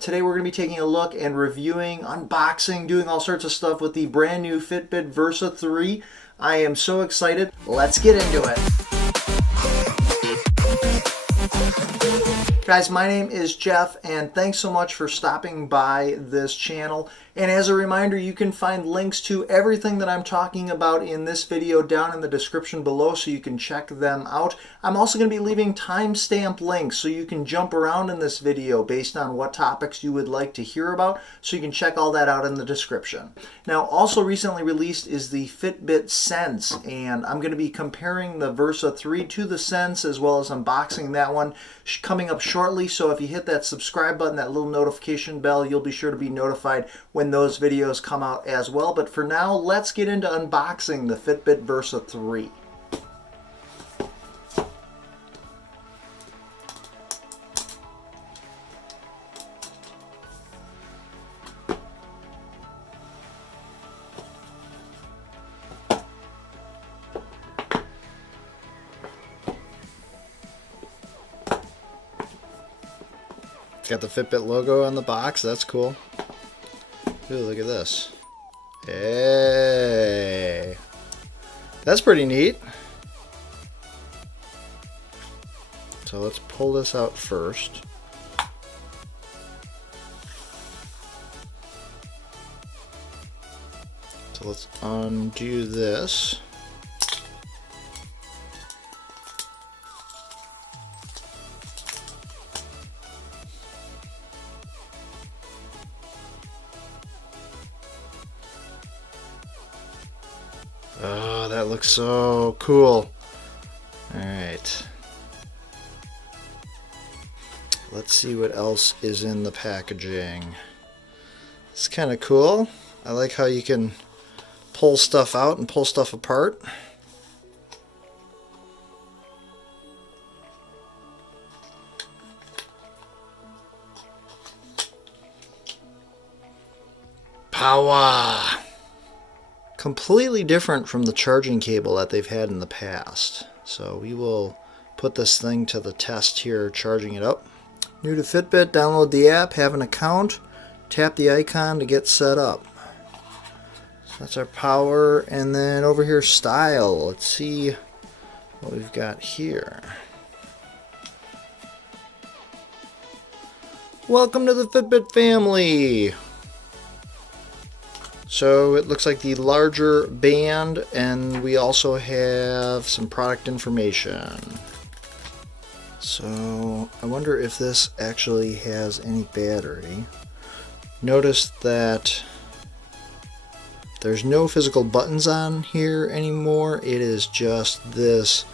Today we're going to be taking a look and reviewing, unboxing, doing all sorts of stuff with the brand new Fitbit Versa 3. I am so excited. Let's get into it. Guys, my name is Jeff, and thanks so much for stopping by this channel. And as a reminder, you can find links to everything that I'm talking about in this video down in the description below, so you can check them out. I'm also going to be leaving timestamp links so you can jump around in this video based on what topics you would like to hear about, so you can check all that out in the description. Now, also recently released is the Fitbit Sense, and I'm going to be comparing the Versa 3 to the Sense as well as unboxing that one coming up shortly. So if you hit that subscribe button, that little notification bell, you'll be sure to be notified when those videos come out as well. But for now, let's get into unboxing the Fitbit Versa 3. It's got the Fitbit logo on the box. That's cool. Ooh, look at this. Hey. That's pretty neat. So let's pull this out first. So let's undo this. Oh, that looks so cool. Alright. Let's see what else is in the packaging. It's kind of cool. I like how you can pull stuff out and pull stuff apart. Power! Completely different from the charging cable that they've had in the past. So we will put this thing to the test here, charging it up. New to Fitbit, download the app, have an account, tap the icon to get set up. So that's our power, and then over here style. Let's see what we've got here. Welcome to the Fitbit family. So it looks like the larger band, and we also have some product information. So I wonder if this actually has any battery. Notice that there's no physical buttons on here anymore. It is just this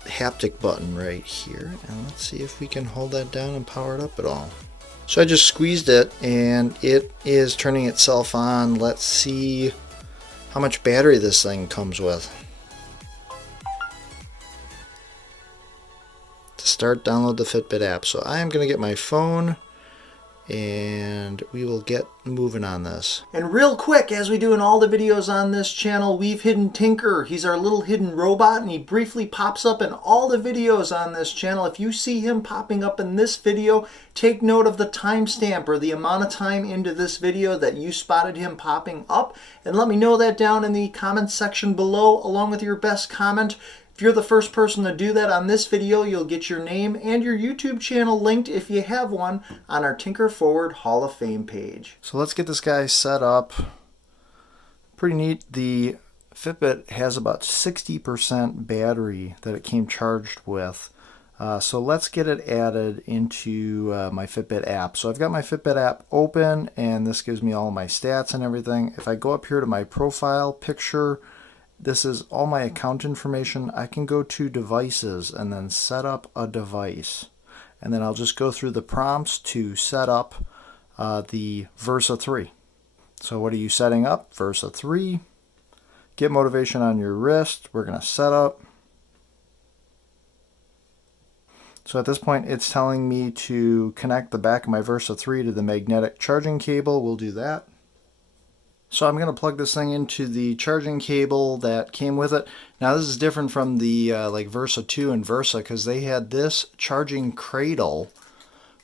haptic button right here. And let's see if we can hold that down and power it up at all. So I just squeezed it and it is turning itself on. Let's see how much battery this thing comes with. To start, download the Fitbit app. So I am going to get my phone and we will get moving on this. And real quick, as we do in all the videos on this channel, we've hidden Tinker. He's our little hidden robot, and he briefly pops up in all the videos on this channel. If you see him popping up in this video, take note of the timestamp or the amount of time into this video that you spotted him popping up, and let me know that down in the comments section below, along with your best comment. If you're the first person to do that on this video, you'll get your name and your YouTube channel linked, if you have one, on our Tinker Forward Hall of Fame page. So let's get this guy set up. Pretty neat. The Fitbit has about 60% battery that it came charged with. So let's get it added into my Fitbit app. So I've got my Fitbit app open, and this gives me all my stats and everything. If I go up here to my profile picture, this is all my account information. I can go to devices and then set up a device. And then I'll just go through the prompts to set up the Versa 3. So what are you setting up? Versa 3. Get motivation on your wrist. We're going to set up. So at this point, it's telling me to connect the back of my Versa 3 to the magnetic charging cable. We'll do that. So I'm going to plug this thing into the charging cable that came with it. Now this is different from the like Versa 2 and Versa, because they had this charging cradle,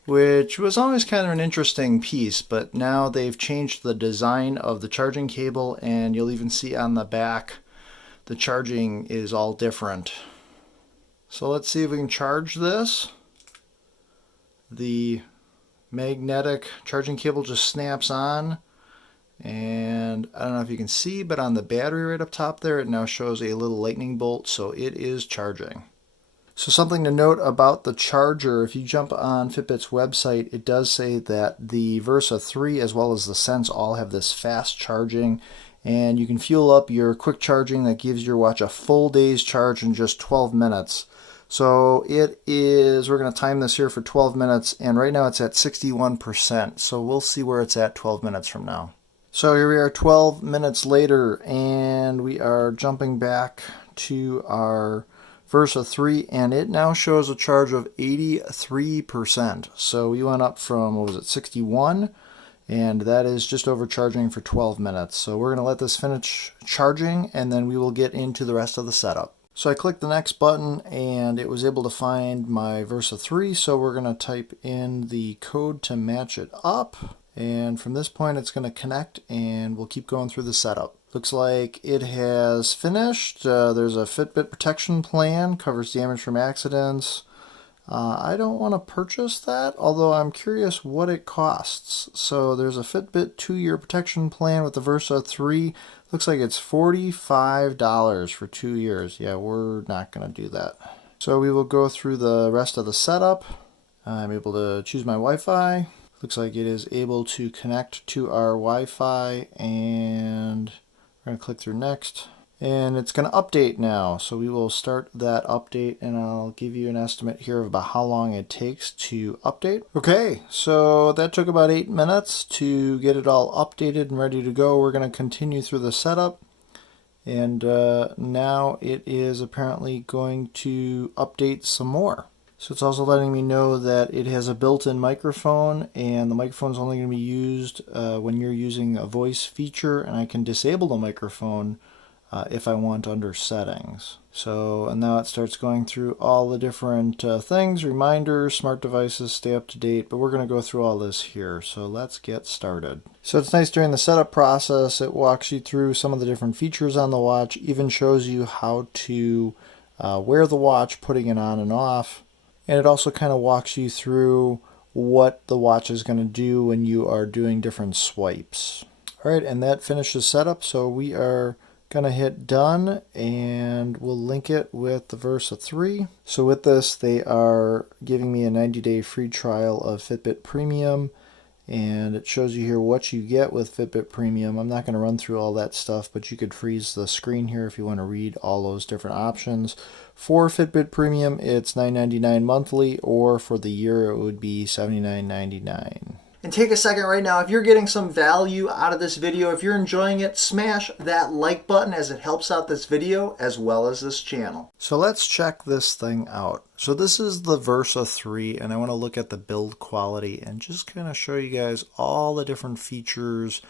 which was always kind of an interesting piece, but now they've changed the design of the charging cable, and you'll even see on the back the charging is all different. So let's see if we can charge this. The magnetic charging cable just snaps on, and I don't know if you can see, but on the battery right up top there, it now shows a little lightning bolt, so it is charging. So something to note about the charger, if you jump on Fitbit's website, it does say that the Versa 3 as well as the Sense all have this fast charging, and you can fuel up your quick charging that gives your watch a full day's charge in just 12 minutes. So it is, we're going to time this here for 12 minutes, and right now it's at 61%, so we'll see where it's at 12 minutes from now. So here we are 12 minutes later, and we are jumping back to our Versa 3, and it now shows a charge of 83%. So we went up from, what was it, 61, and that is just overcharging for 12 minutes. So we're going to let this finish charging, and then we will get into the rest of the setup. So I clicked the next button, and it was able to find my Versa 3, so we're going to type in the code to match it up, and from this point it's going to connect, and we'll keep going through the setup. Looks like it has finished. There's a Fitbit protection plan, covers damage from accidents. I don't want to purchase that, although I'm curious what it costs. So there's a Fitbit 2-year protection plan with the Versa 3. Looks like it's $45 for 2 years. Yeah, we're not going to do that. So we will go through the rest of the setup. I'm able to choose my Wi-Fi. Looks like it is able to connect to our Wi-Fi, and we're going to click through next, and it's going to update now. So we will start that update, and I'll give you an estimate here of about how long it takes to update. Okay, so that took about 8 minutes to get it all updated and ready to go. We're going to continue through the setup, and now it is apparently going to update some more. So it's also letting me know that it has a built-in microphone, and the microphone is only going to be used when you're using a voice feature, and I can disable the microphone if I want under settings. So, and now it starts going through all the different things, reminders, smart devices, stay up to date, but we're going to go through all this here. So let's get started. So it's nice during the setup process, it walks you through some of the different features on the watch, even shows you how to wear the watch, putting it on and off. And it also kind of walks you through what the watch is going to do when you are doing different swipes. All right, and that finishes setup. So we are going to hit done, and we'll link it with the Versa 3. So with this, they are giving me a 90-day free trial of Fitbit Premium, and it shows you here what you get with Fitbit Premium. I'm not going to run through all that stuff, but you could freeze the screen here if you want to read all those different options. For Fitbit Premium, it's $9.99 monthly, or for the year, it would be $79.99. And take a second right now, if you're getting some value out of this video, if you're enjoying it, smash that like button as it helps out this video as well as this channel. So let's check this thing out. So this is the Versa 3, and I want to look at the build quality and just kind of show you guys all the different features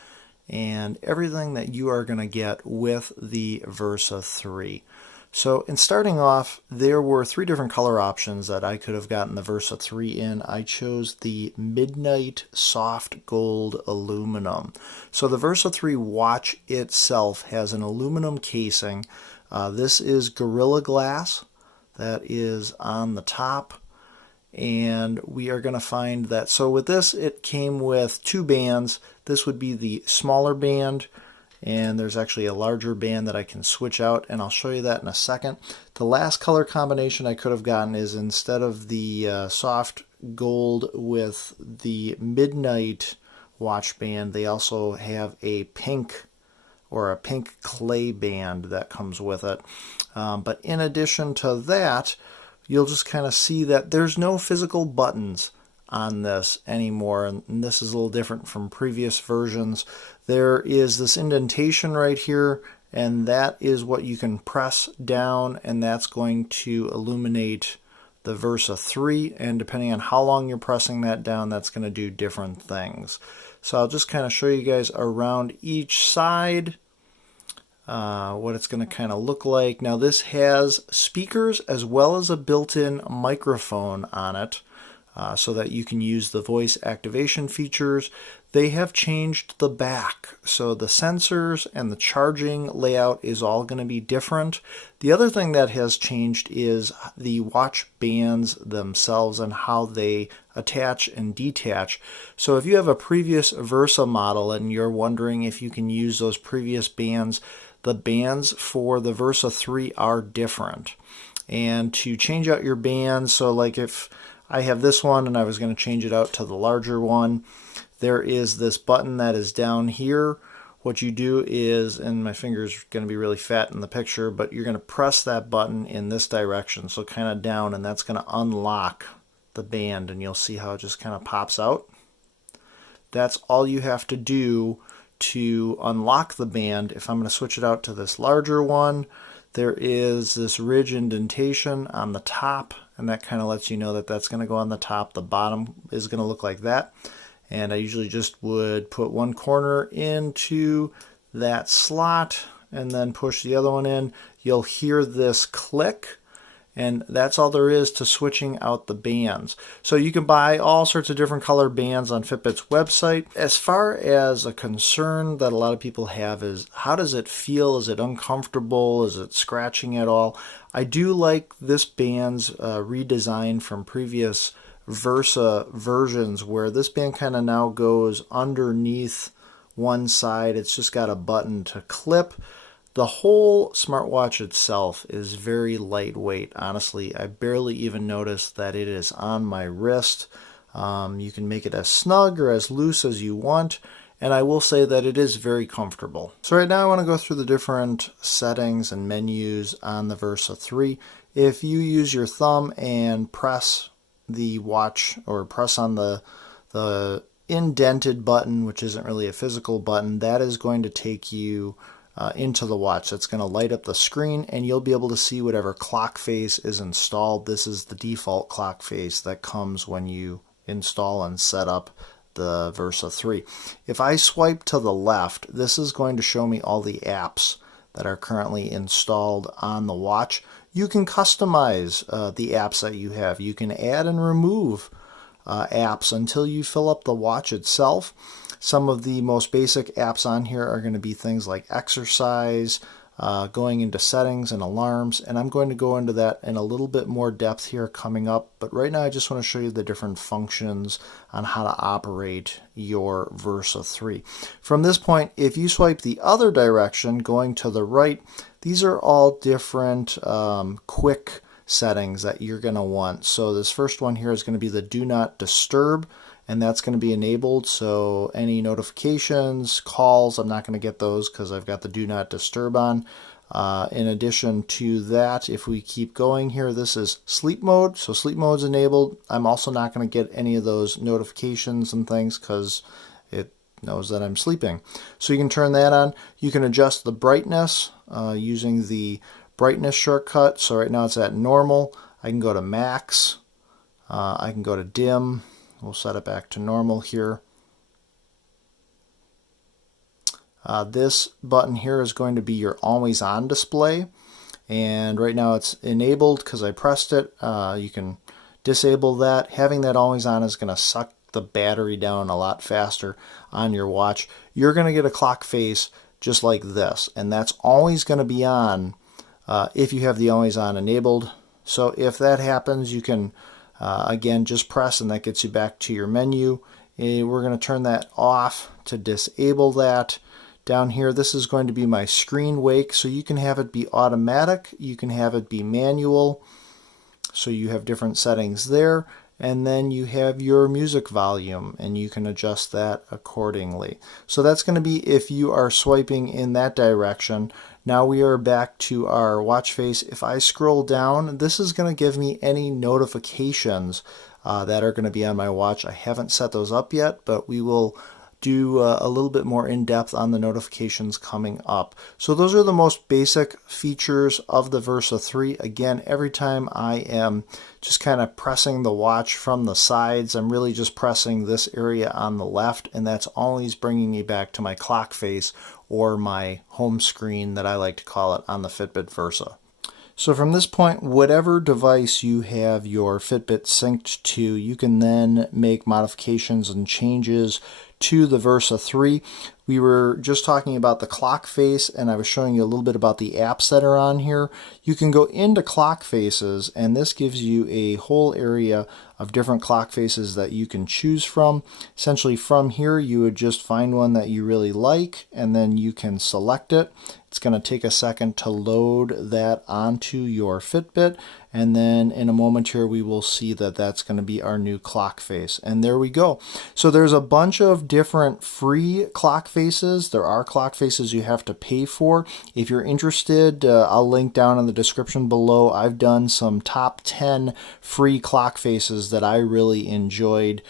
and everything that you are going to get with the Versa 3. So in starting off, there were 3 different color options that I could have gotten the Versa 3 in. I chose the Midnight Soft Gold Aluminum. So the Versa 3 watch itself has an aluminum casing. This is Gorilla Glass that is on the top. And we are going to find that, so with this, it came with 2 bands. This would be the smaller band, and there's actually a larger band that I can switch out, and I'll show you that in a second. The last color combination I could have gotten is, instead of the soft gold with the midnight watch band, they also have a pink or a pink clay band that comes with it. But in addition to that, you'll just kind of see that there's no physical buttons on this anymore, and this is a little different from previous versions. There is this indentation right here, and that is what you can press down, and that's going to illuminate the Versa 3, and depending on how long you're pressing that down, that's going to do different things. So I'll just kind of show you guys around each side what it's going to kind of look like. Now this has speakers as well as a built-in microphone on it. so that you can use the voice activation features. They have changed the back, so the sensors and the charging layout is all going to be different. The other thing that has changed is the watch bands themselves and how they attach and detach. So if you have a previous Versa model and you're wondering if you can use those previous bands, the bands for the Versa 3 are different. And to change out your bands, so like if I have this one and I was going to change it out to the larger one, there is this button that is down here. What you do is, and my finger's going to be really fat in the picture, but you're going to press that button in this direction, so kind of down, and that's going to unlock the band, and you'll see how it just kind of pops out. That's all you have to do to unlock the band. If I'm going to switch it out to this larger one, there is this ridge indentation on the top, and that kind of lets you know that that's going to go on the top. The bottom is going to look like that. And I usually just would put one corner into that slot and then push the other one in. You'll hear this click, and that's all there is to switching out the bands. So you can buy all sorts of different color bands on Fitbit's website. As far as a concern that a lot of people have is, how does it feel? Is it uncomfortable? Is it scratching at all? I do like this band's redesign from previous Versa versions, where this band kind of now goes underneath one side. It's just got a button to clip. The whole smartwatch itself is very lightweight. Honestly, I barely even noticed that it is on my wrist. You can make it as snug or as loose as you want, and I will say that it is very comfortable. So right now I want to go through the different settings and menus on the Versa 3. If you use your thumb and press the watch, or press on the indented button, which isn't really a physical button, that is going to take you into the watch. That's going to light up the screen, and you'll be able to see whatever clock face is installed. This is the default clock face that comes when you install and set up the Versa 3. If I swipe to the left, this is going to show me all the apps that are currently installed on the watch. You can customize the apps that you have. You can add and remove apps until you fill up the watch itself. Some of the most basic apps on here are going to be things like exercise, going into settings and alarms, and I'm going to go into that in a little bit more depth here coming up, but right now I just want to show you the different functions on how to operate your Versa 3. From this point, if you swipe the other direction, going to the right, these are all different quick settings that you're going to want. So this first one here is going to be the Do Not Disturb, and that's going to be enabled, so any notifications, calls, I'm not going to get those because I've got the Do Not Disturb on. In addition to that, if we keep going here, this is sleep mode, so sleep mode is enabled. I'm also not going to get any of those notifications and things because it knows that I'm sleeping. So you can turn that on. You can adjust the brightness using the brightness shortcut. So right now it's at normal. I can go to max. I can go to dim. We'll set it back to normal here. This button here is going to be your always on display, and right now it's enabled because I pressed it. You can disable that. Having that always on is going to suck the battery down a lot faster on your watch. You're going to get a clock face just like this, and that's always going to be on if you have the always on enabled. So if that happens, you can again just press, and that gets you back to your menu. We're going to turn that off to disable that. Down here, this is going to be my screen wake, so you can have it be automatic, you can have it be manual, so you have different settings there, and then you have your music volume, and you can adjust that accordingly. So that's going to be if you are swiping in that direction. Now we are back to our watch face. If I scroll down, this is going to give me any notifications that are going to be on my watch. I haven't set those up yet, but we will do a little bit more in depth on the notifications coming up. So those are the most basic features of the Versa 3. Again, every time I am just kind of pressing the watch from the sides, I'm really just pressing this area on the left, and that's always bringing me back to my clock face or my home screen that I like to call it on the Fitbit Versa. So from this point, whatever device you have your Fitbit synced to, you can then make modifications and changes to the Versa 3. We were just talking about the clock face, and I was showing you a little bit about the apps that are on here. You can go into clock faces, and this gives you a whole area of different clock faces that you can choose from. Essentially from here, you would just find one that you really like, and then you can select it. It's going to take a second to load that onto your Fitbit, and then in a moment here we will see that that's going to be our new clock face. And there we go. So there's a bunch of different free clock faces. There are clock faces you have to pay for. If you're interested, I'll link down in the description below. I've done some top 10 free clock faces that I really enjoyed.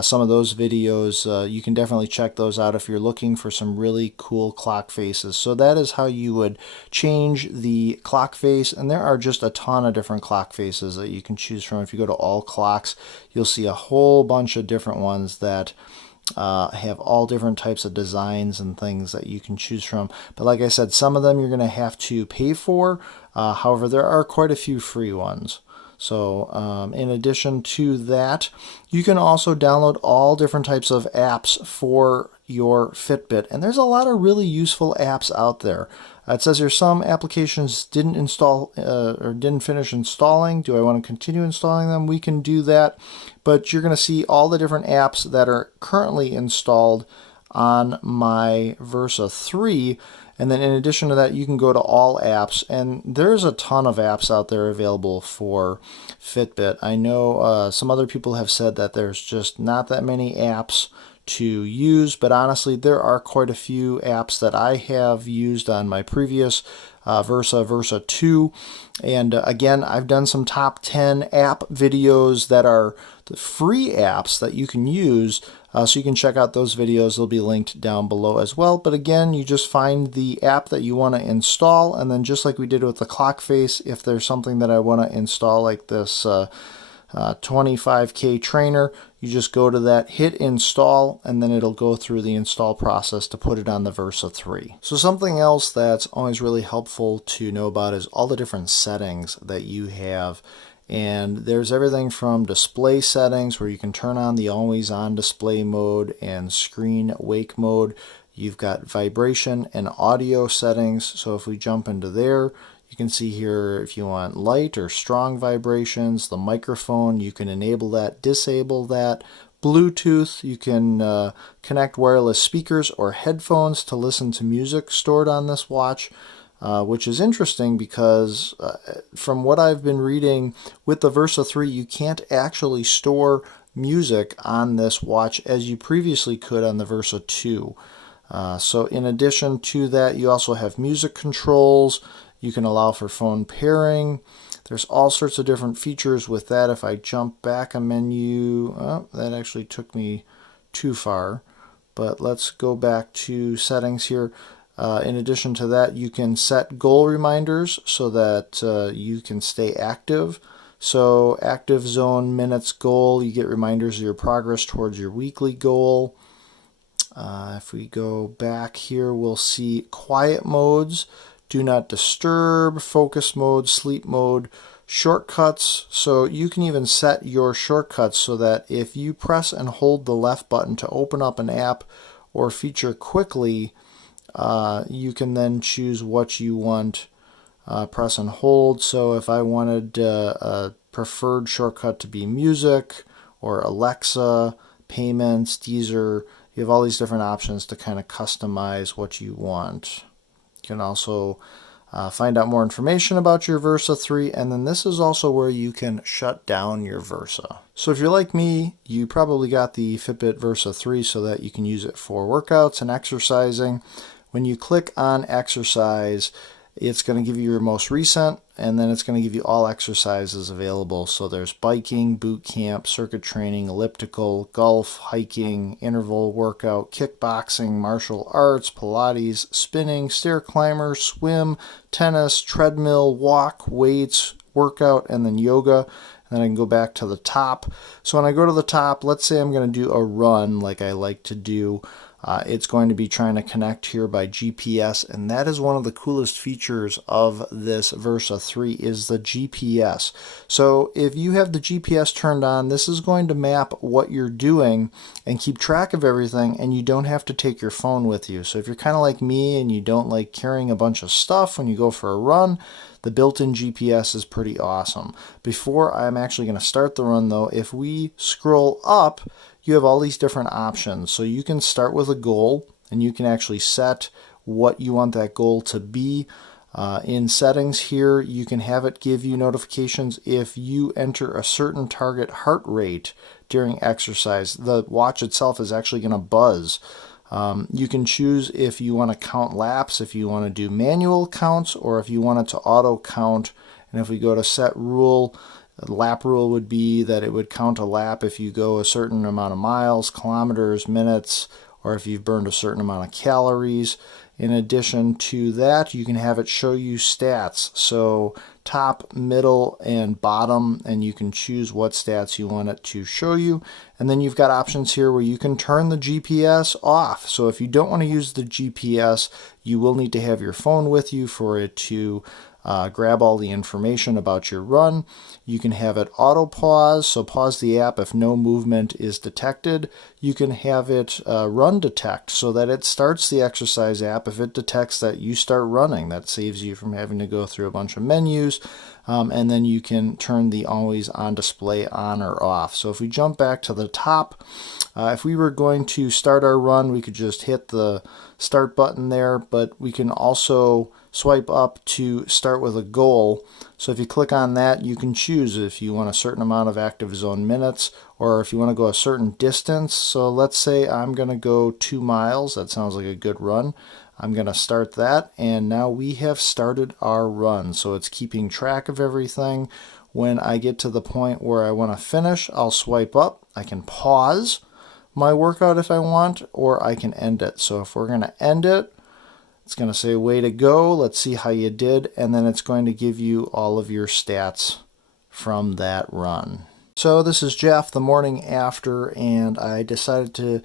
Some of those videos, you can definitely check those out if you're looking for some really cool clock faces. So that is how you would change the clock face, and there are just a ton of different clock faces that you can choose from. If you go to all clocks, you'll see a whole bunch of different ones that have all different types of designs and things that you can choose from. But like I said, some of them you're going to have to pay for. However, there are quite a few free ones. So in addition to that, you can also download all different types of apps for your Fitbit. And there's a lot of really useful apps out there. It says here some applications didn't install or didn't finish installing. Do I want to continue installing them? We can do that. But you're going to see all the different apps that are currently installed on my Versa 3. And then in addition to that, you can go to all apps, and there's a ton of apps out there available for Fitbit. I know some other people have said that there's just not that many apps to use, but honestly, there are quite a few apps that I have used on my previous Versa 2. And again, I've done some top 10 app videos that are the free apps that you can use. So you can check out those videos. They'll be linked down below as well. But again, you just find the app that you want to install. And then just like we did with the clock face, if there's something that I want to install like this 25K trainer, you just go to that, hit install, and then it'll go through the install process to put it on the Versa 3. So something else that's always really helpful to know about is all the different settings that you have. And there's everything from display settings where you can turn on the always on display mode and screen wake mode. You've got vibration and audio settings. So if we jump into there, you can see here if you want light or strong vibrations. The microphone, you can enable that, disable that. Bluetooth, you can connect wireless speakers or headphones to listen to music stored on this watch. Which is interesting because from what I've been reading with the Versa 3, you can't actually store music on this watch as you previously could on the Versa 2. So in addition to that, you also have music controls. You can allow for phone pairing. There's all sorts of different features with that. If I jump back a menu, that actually took me too far. But let's go back to settings here. In addition to that, you can set goal reminders so that you can stay active. So active zone minutes goal, you get reminders of your progress towards your weekly goal. If we go back here, we'll see quiet modes, do not disturb, focus mode, sleep mode, shortcuts. So you can even set your shortcuts so that if you press and hold the left button to open up an app or feature quickly, you can then choose what you want, press and hold. So if I wanted a preferred shortcut to be music or Alexa, payments, Deezer, you have all these different options to kind of customize what you want. You can also find out more information about your Versa 3, and then this is also where you can shut down your Versa. So if you're like me, you probably got the Fitbit Versa 3 so that you can use it for workouts and exercising. When you click on exercise, it's going to give you your most recent, and then it's going to give you all exercises available. So there's biking, boot camp, circuit training, elliptical, golf, hiking, interval workout, kickboxing, martial arts, Pilates, spinning, stair climber, swim, tennis, treadmill, walk, weights, workout, and then yoga. And then I can go back to the top. So when I go to the top, let's say I'm going to do a run like I like to do. It's going to be trying to connect here by GPS, and that is one of the coolest features of this Versa 3 is the GPS. So if you have the GPS turned on, this is going to map what you're doing and keep track of everything, and you don't have to take your phone with you. So if you're kind of like me and you don't like carrying a bunch of stuff when you go for a run, the built-in GPS is pretty awesome. Before I'm actually going to start the run though, if we scroll up, you have all these different options. So you can start with a goal, and you can actually set what you want that goal to be. In settings here, you can have it give you notifications if you enter a certain target heart rate during exercise. The watch itself is actually going to buzz. You can choose if you want to count laps, if you want to do manual counts, or if you want it to auto count. And if we go to set rule, the lap rule would be that it would count a lap if you go a certain amount of miles, kilometers, minutes, or if you've burned a certain amount of calories. In addition to that, you can have it show you stats. So top, middle, and bottom, and you can choose what stats you want it to show you. And then you've got options here where you can turn the GPS off. So if you don't want to use the GPS, you will need to have your phone with you for it to grab all the information about your run. You can have it auto pause, so pause the app if no movement is detected. You can have it run detect, so that it starts the exercise app if it detects that you start running. That saves you from having to go through a bunch of menus. And then you can turn the always on display on or off. So if we jump back to the top, if we were going to start our run, we could just hit the start button there, but we can also swipe up to start with a goal. So if you click on that, you can choose if you want a certain amount of active zone minutes, or if you want to go a certain distance. So let's say I'm going to go 2 miles. That sounds like a good run. I'm going to start that, and now we have started our run. So it's keeping track of everything. When I get to the point where I want to finish, I'll swipe up. I can pause my workout if I want, or I can end it. So if we're going to end it, it's going to say way to go, let's see how you did, and then it's going to give you all of your stats from that run. So this is Jeff the morning after, and I decided to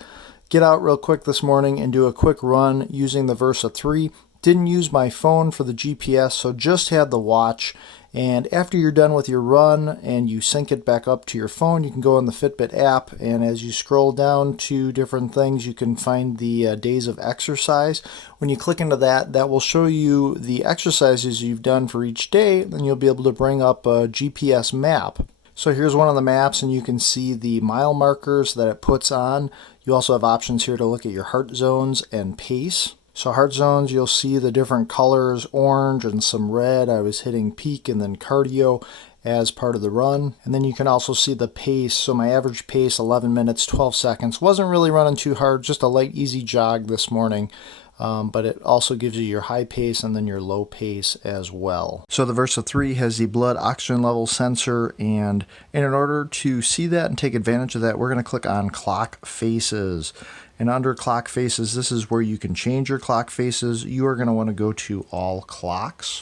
get out real quick this morning and do a quick run using the Versa 3. Didn't use my phone for the GPS, so just had the watch. And after you're done with your run and you sync it back up to your phone, you can go on the Fitbit app, and as you scroll down to different things, you can find the days of exercise. When you click into that, that will show you the exercises you've done for each day, and you'll be able to bring up a GPS map. So here's one of the maps, and you can see the mile markers that it puts on. You also have options here to look at your heart zones and pace. So heart zones, you'll see the different colors, orange and some red. I was hitting peak and then cardio as part of the run. And then you can also see the pace. So my average pace, 11 minutes, 12 seconds. Wasn't really running too hard, just a light, easy jog this morning. But it also gives you your high pace and then your low pace as well. So the Versa 3 has the blood oxygen level sensor, and in order to see that and take advantage of that, we're going to click on clock faces. And under clock faces, this is where you can change your clock faces. You are going to want to go to all clocks.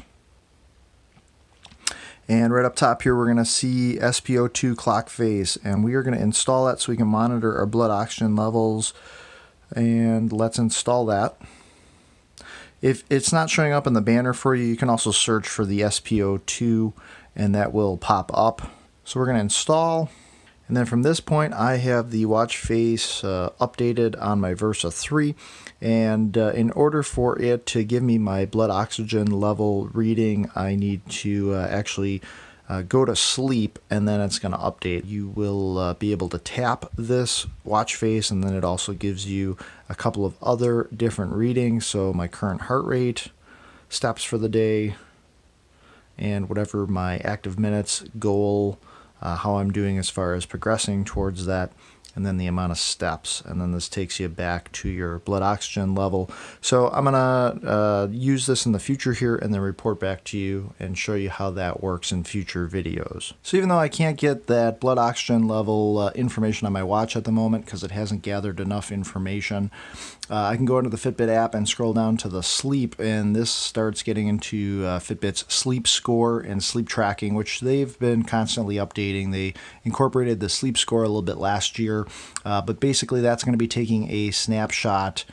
And right up top here, we're going to see SpO2 clock face, and we are going to install that so we can monitor our blood oxygen levels. And let's install that. If it's not showing up in the banner for you, you can also search for the SpO2 and that will pop up. So we're going to install. And then from this point, I have the watch face updated on my Versa 3. And in order for it to give me my blood oxygen level reading, I need to actually go to sleep, and then it's going to update. You will be able to tap this watch face, and then it also gives you a couple of other different readings. So my current heart rate, steps for the day, and whatever my active minutes goal, how I'm doing as far as progressing towards that, and then the amount of steps. And then this takes you back to your blood oxygen level. So I'm going to use this in the future here and then report back to you and show you how that works in future videos. So even though I can't get that blood oxygen level information on my watch at the moment because it hasn't gathered enough information, I can go into the Fitbit app and scroll down to the sleep, and this starts getting into Fitbit's sleep score and sleep tracking, which they've been constantly updating. They incorporated the sleep score a little bit last year, but basically that's going to be taking a snapshot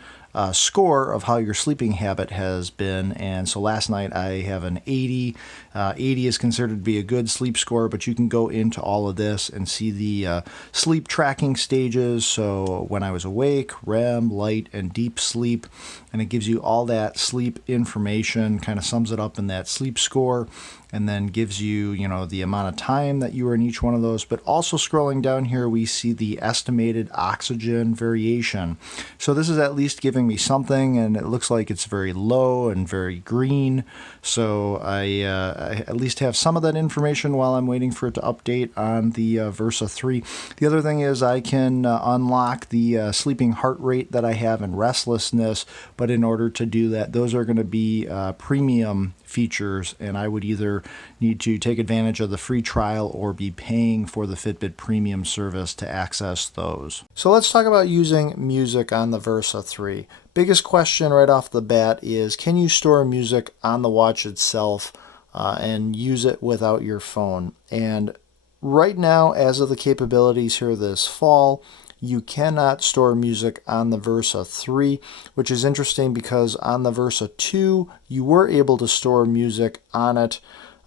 score of how your sleeping habit has been. And so last night I have an 80. 80 is considered to be a good sleep score, but you can go into all of this and see the sleep tracking stages. So when I was awake, REM, light, and deep sleep, and it gives you all that sleep information, kind of sums it up in that sleep score, and then gives you, the amount of time that you were in each one of those. But also scrolling down here, we see the estimated oxygen variation. So this is at least giving me something, and it looks like it's very low and very green. So I at least have some of that information while I'm waiting for it to update on the Versa 3. The other thing is I can unlock the sleeping heart rate that I have and restlessness, but in order to do that, those are going to be premium features, and I would either need to take advantage of the free trial or be paying for the Fitbit premium service to access those. So let's talk about using music on the Versa 3. Biggest question right off the bat is, can you store music on the watch itself and use it without your phone? And right now, as of the capabilities here this fall, you cannot store music on the Versa 3, which is interesting because on the Versa 2, you were able to store music on it.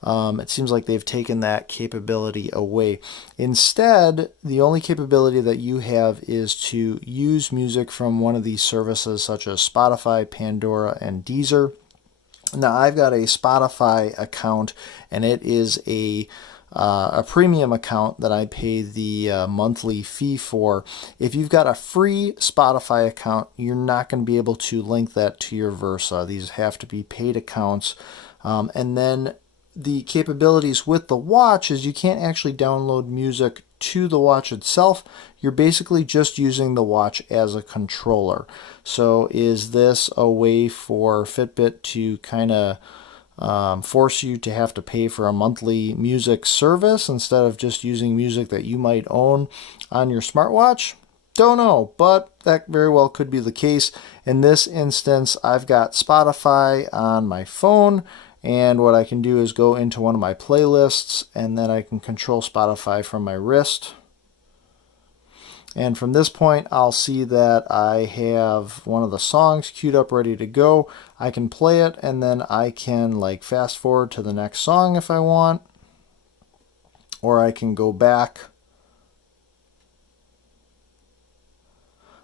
It seems like they've taken that capability away. Instead, the only capability that you have is to use music from one of these services such as Spotify, Pandora, and Deezer. Now, I've got a Spotify account, and it is a premium account that I pay the monthly fee for. If you've got a free Spotify account, you're not going to be able to link that to your Versa. These have to be paid accounts. And then the capabilities with the watch is you can't actually download music to the watch itself. You're basically just using the watch as a controller. So is this a way for Fitbit to kind of force you to have to pay for a monthly music service instead of just using music that you might own on your smartwatch? Don't know, but that very well could be the case. In this instance, I've got Spotify on my phone, and what I can do is go into one of my playlists, and then I can control Spotify from my wrist. And from this point, I'll see that I have one of the songs queued up ready to go. I can play it, and then I can fast forward to the next song if I want. Or I can go back.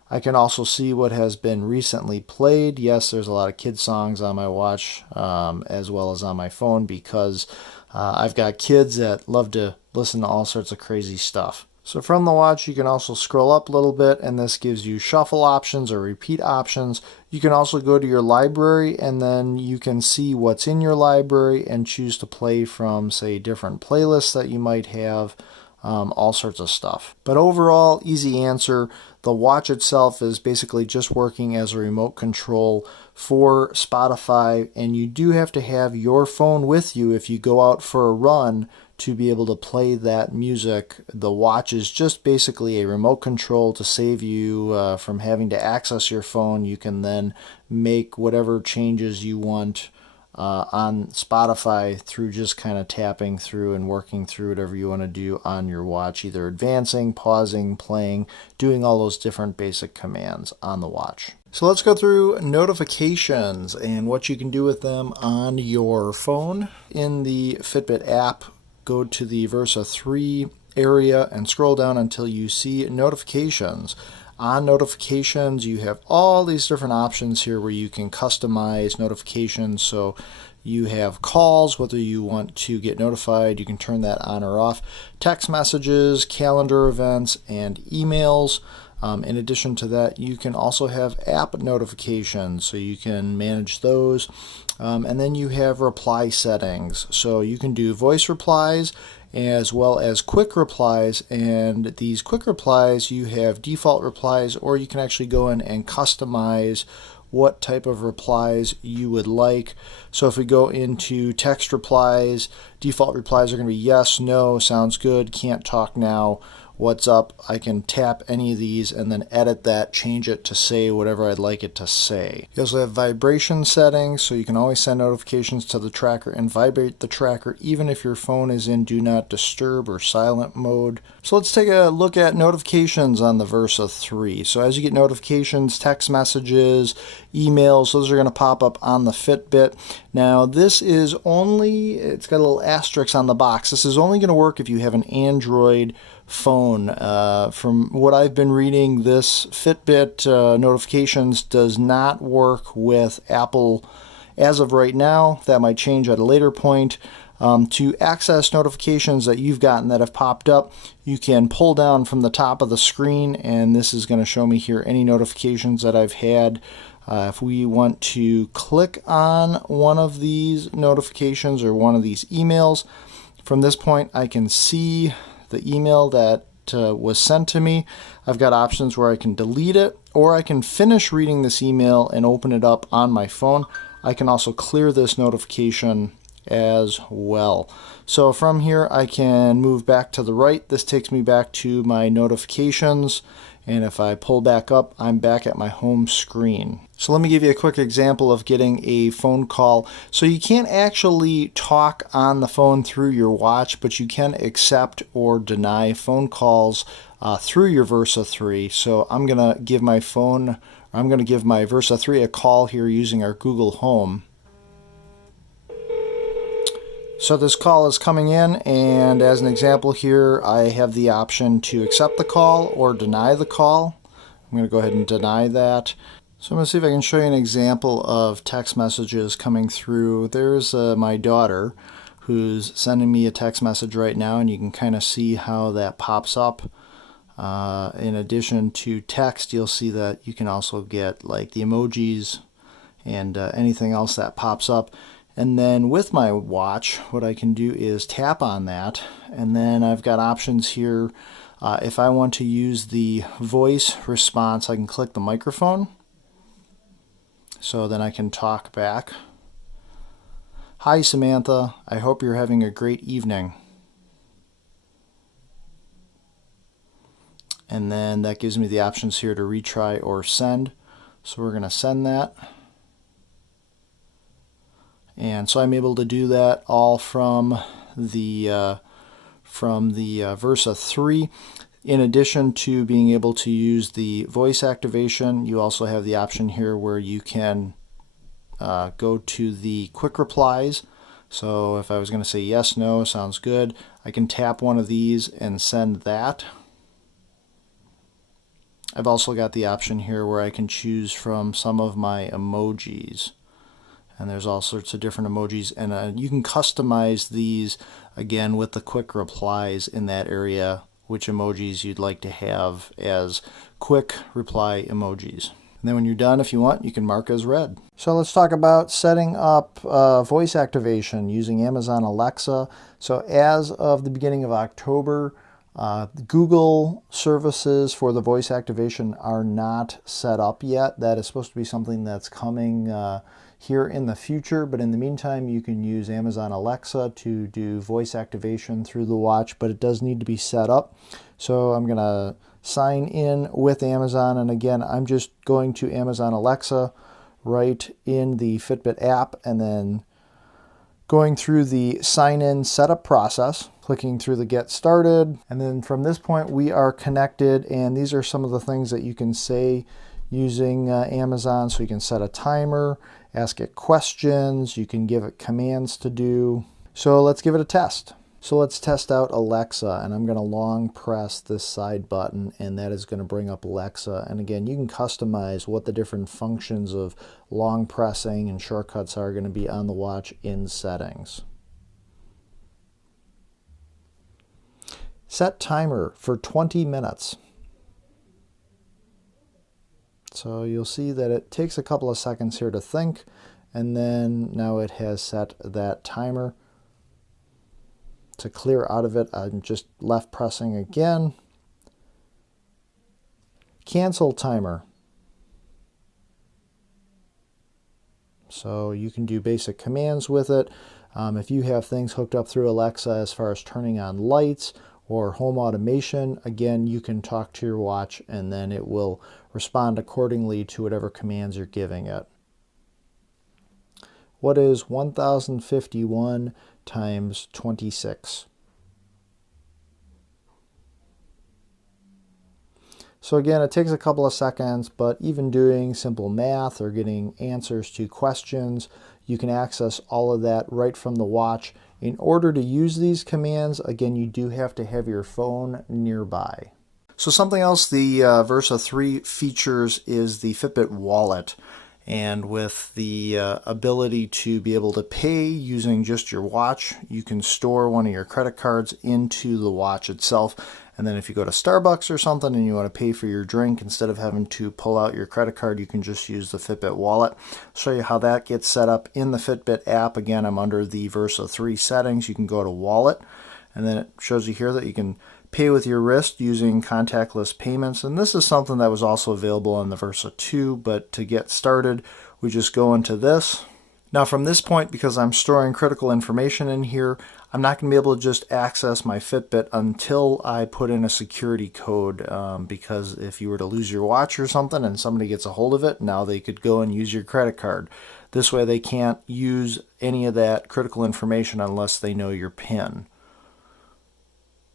I can also see what has been recently played. Yes, there's a lot of kids songs on my watch as well as on my phone because I've got kids that love to listen to all sorts of crazy stuff. So from the watch, you can also scroll up a little bit, and this gives you shuffle options or repeat options. You can also go to your library, and then you can see what's in your library and choose to play from, say, different playlists that you might have, all sorts of stuff. But overall, easy answer. The watch itself is basically just working as a remote control for Spotify, and you do have to have your phone with you if you go out for a run to be able to play that music. The watch is just basically a remote control to save you from having to access your phone. You can then make whatever changes you want on Spotify through just kind of tapping through and working through whatever you want to do on your watch, either advancing, pausing, playing, doing all those different basic commands on the watch. So let's go through notifications and what you can do with them on your phone. In the Fitbit app, go to the Versa 3 area and scroll down until you see notifications. On notifications, you have all these different options here where you can customize notifications. So you have calls, whether you want to get notified, you can turn that on or off. Text messages, calendar events, and emails. In addition to that, you can also have app notifications, so you can manage those. And then you have reply settings. So you can do voice replies as well as quick replies. And these quick replies, you have default replies, or you can actually go in and customize what type of replies you would like. So if we go into text replies, default replies are going to be yes, no, sounds good, can't talk now, what's up, I can tap any of these and then edit that, change it to say whatever I'd like it to say. You also have vibration settings, so you can always send notifications to the tracker and vibrate the tracker even if your phone is in Do Not Disturb or silent mode. So let's take a look at notifications on the Versa 3. So as you get notifications, text messages, emails, those are going to pop up on the Fitbit. Now this is only, it's got a little asterisk on the box. This is only going to work if you have an Android phone. From what I've been reading, this Fitbit notifications does not work with Apple as of right now. That might change at a later point. To access notifications that you've gotten that have popped up, you can pull down from the top of the screen, and this is going to show me here any notifications that I've had. If we want to click on one of these notifications or one of these emails, from this point I can see the email that was sent to me. I've got options where I can delete it, or I can finish reading this email and open it up on my phone. I can also clear this notification as well. So from here I can move back to the right. This takes me back to my notifications, and if I pull back up, I'm back at my home screen. So let me give you a quick example of getting a phone call. So you can't actually talk on the phone through your watch, but you can accept or deny phone calls through your Versa 3. So I'm gonna give my Versa 3 a call here using our Google Home. So this call is coming in, and as an example here, I have the option to accept the call or deny the call. I'm going to go ahead and deny that. So I'm going to see if I can show you an example of text messages coming through. There's my daughter who's sending me a text message right now, and you can kind of see how that pops up. In addition to text, you'll see that you can also get like the emojis and anything else that pops up. And then with my watch, what I can do is tap on that, and then I've got options here. If I want to use the voice response, I can click the microphone. So then I can talk back. Hi Samantha, I hope you're having a great evening. And then that gives me the options here to retry or send. So we're going to send that. And so I'm able to do that all from the Versa 3. In addition to being able to use the voice activation, you also have the option here where you can go to the quick replies. So if I was going to say yes, no, sounds good, I can tap one of these and send that. I've also got the option here where I can choose from some of my emojis. And there's all sorts of different emojis, and you can customize these again with the quick replies in that area, which emojis you'd like to have as quick reply emojis. And then when you're done, if you want, you can mark as read. So let's talk about setting up voice activation using Amazon Alexa. So as of the beginning of October, Google services for the voice activation are not set up yet. That is supposed to be something that's coming here in the future, but in the meantime you can use Amazon Alexa to do voice activation through the watch, but it does need to be set up. So I'm going to sign in with Amazon, and again I'm just going to Amazon Alexa right in the Fitbit app and then going through the sign in setup process, clicking through the get started, and then from this point we are connected, and these are some of the things that you can say using Amazon. So you can set a timer, ask it questions, you can give it commands to do. So let's give it a test. So let's test out Alexa, and I'm going to long press this side button, and that is going to bring up Alexa. And again, you can customize what the different functions of long pressing and shortcuts are going to be on the watch in settings. Set timer for 20 minutes. So you'll see that it takes a couple of seconds here to think, and then now it has set that timer. To clear out of it, I'm just left pressing again. Cancel timer. So you can do basic commands with it. If you have things hooked up through Alexa as far as turning on lights or home automation, again, you can talk to your watch and then it will respond accordingly to whatever commands you're giving it. What is 1051 times 26? So again, it takes a couple of seconds, but even doing simple math or getting answers to questions, you can access all of that right from the watch. In order to use these commands, again, you do have to have your phone nearby. So something else the Versa 3 features is the Fitbit wallet. And with the ability to be able to pay using just your watch, you can store one of your credit cards into the watch itself. And then if you go to Starbucks or something and you want to pay for your drink, instead of having to pull out your credit card, you can just use the Fitbit wallet. I'll show you how that gets set up in the Fitbit app. Again, I'm under the Versa 3 settings. You can go to Wallet, and then it shows you here that you can pay with your wrist using contactless payments. And this is something that was also available on the Versa 2, but to get started, we just go into this. Now from this point, because I'm storing critical information in here, I'm not going to be able to just access my Fitbit until I put in a security code, because if you were to lose your watch or something and somebody gets a hold of it, now they could go and use your credit card. This way they can't use any of that critical information unless they know your PIN.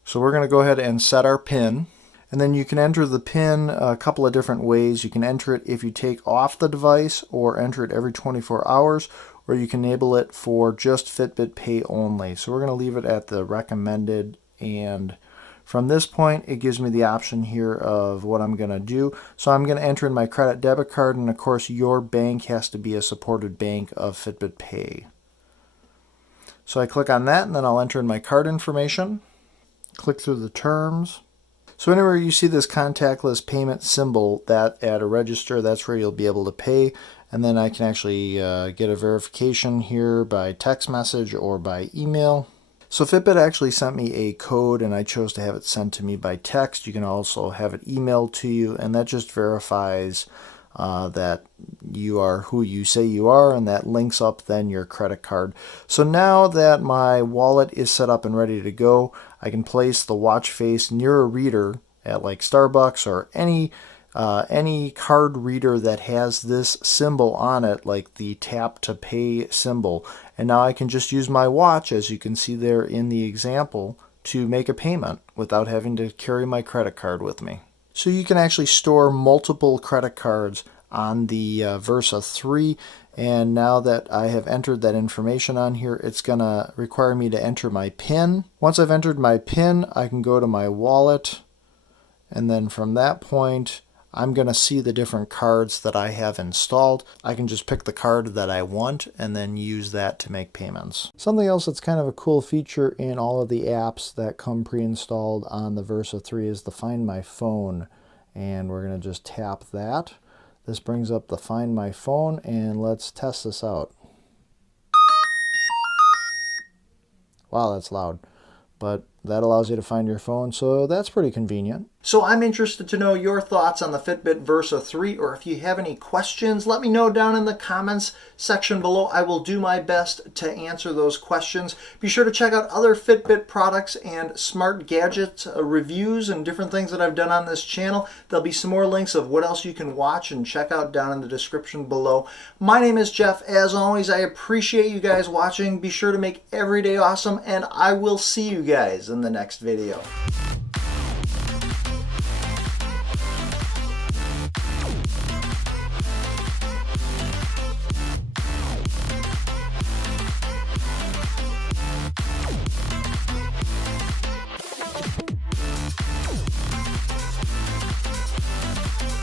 So we're going to go ahead and set our PIN. And then you can enter the PIN a couple of different ways. You can enter it if you take off the device, or enter it every 24 hours, or you can enable it for just Fitbit Pay only. So we're going to leave it at the recommended, and from this point it gives me the option here of what I'm going to do. So I'm going to enter in my credit debit card, and of course your bank has to be a supported bank of Fitbit Pay. So I click on that, and then I'll enter in my card information, click through the terms. So anywhere you see this contactless payment symbol, that at a register, that's where you'll be able to pay. And then I can actually get a verification here by text message or by email. So Fitbit actually sent me a code, and I chose to have it sent to me by text. You can also have it emailed to you, and that just verifies that you are who you say you are, and that links up then your credit card. So now that my wallet is set up and ready to go, I can place the watch face near a reader at like Starbucks or any card reader that has this symbol on it, like the tap to pay symbol. And now I can just use my watch, as you can see there in the example, to make a payment without having to carry my credit card with me. So you can actually store multiple credit cards on the Versa 3, and now that I have entered that information on here, it's going to require me to enter my PIN. Once I've entered my PIN, I can go to my wallet, and then from that point I'm going to see the different cards that I have installed. I can just pick the card that I want and then use that to make payments. Something else that's kind of a cool feature in all of the apps that come pre-installed on the Versa 3 is the Find My Phone. And we're going to just tap that. This brings up the Find My Phone, and let's test this out. Wow, that's loud. But that allows you to find your phone, so that's pretty convenient. So I'm interested to know your thoughts on the Fitbit Versa 3, or if you have any questions, let me know down in the comments section below. I will do my best to answer those questions. Be sure to check out other Fitbit products and smart gadget reviews and different things that I've done on this channel. There'll be some more links of what else you can watch and check out down in the description below. My name is Jeff. As always, I appreciate you guys watching. Be sure to make every day awesome, and I will see you guys in the next video.